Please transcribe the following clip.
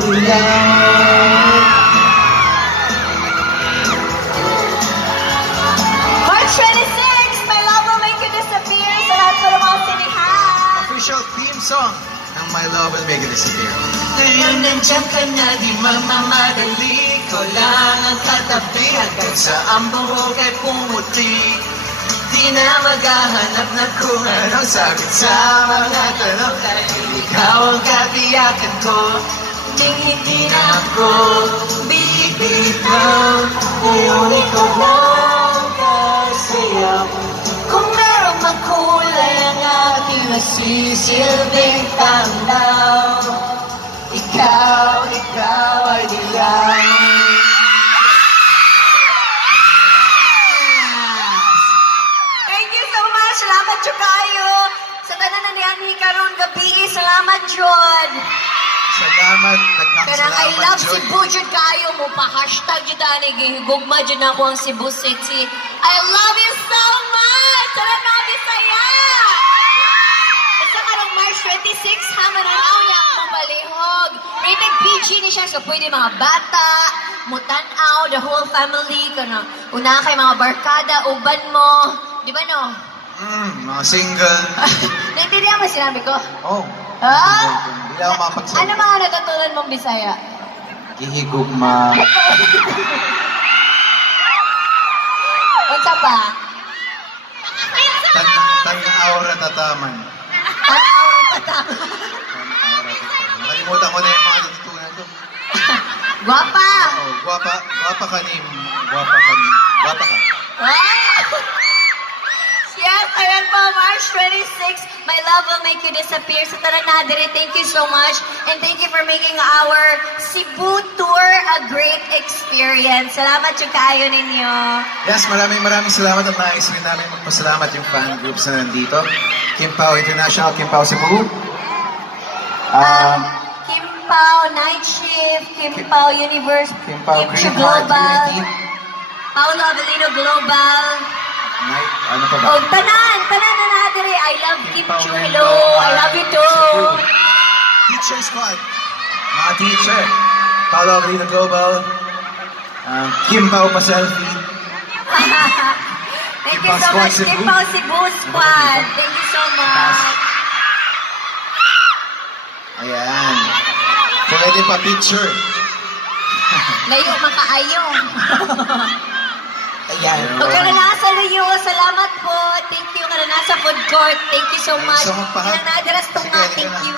dilaw. March 26, My Love Will Make You Disappear sa lahat po ng mga sinihan. Official theme song ng My Love Will Make You Disappear. Ngayon nandiyan ka na, di mamamadali ko lang ang katabi hanggang sa ang buhok ay pumuti. Di na maghahanap na kung anong sagot sa mga tanong dahil ikaw ang katiyakan ko. Hindi na ako bibitaw, ngayon ikaw lang kasayaw. Kung merong makulay ang aking nasisilbing tanglaw, ikaw ay dilaw. Salamat jo kayo sa tanan na niyan karon gabi. Salamat jud. Salamat, Kanang I love Cebu jud kayo mo pa hashtag jud ani gihugma jud ako ang Cebu City. I love you so much. Tara na Bisaya. Basta karong March 26 ha mananaw niya ang balihog. Rated PG ni siya so pwede mga bata, mutan-aw, the whole family kana una kay mga barkada uban mo. Di ba no? Mga single. Naintindihan mo sinabi ko? Oh. Ha? Hindi ako mapagsabi. Ano mga natutunan mong Bisaya? Gihigugma. Unsa pa? Tang-aura tataman. Tanaw ng tataman. Nakalimutan ko na yung mga natutunan ko. Guwapa! Oh, guwapa ka ni. Guwapa ka. Yes, ayan po, March 26, My Love Will Make You Disappear. Sa Taranadere, thank you so much. And thank you for making our Cebu tour a great experience. Salamat yung kaayo ninyo. Yes, maraming salamat at nais rin namin magpasalamat yung fan groups na nandito. Kim Pao International, Kim Pao Cebu. Kim Pao Night Shift, Kim Pao Universe, Kim Pao Green Heart Global, Unity. Paolo Avelino Global. Night, ano pa ba? Oh, tanan na nadiri. I love Kim Chu. Hello, I love you too. Teacher Squad. Mga teacher. Paolo Avelino Global. Kim Pao pa selfie. Thank you so much, Kim Pao Cebu Squad. Thank you so much. Ayan. Pwede pa picture. Layo makaayong. Ayan. Huwag ka na nasa layo. Salamat po. Thank you. Ka na nasa food court. Thank you so much. So, magpahag. Ka na nadaras tong Sige, thank na. you.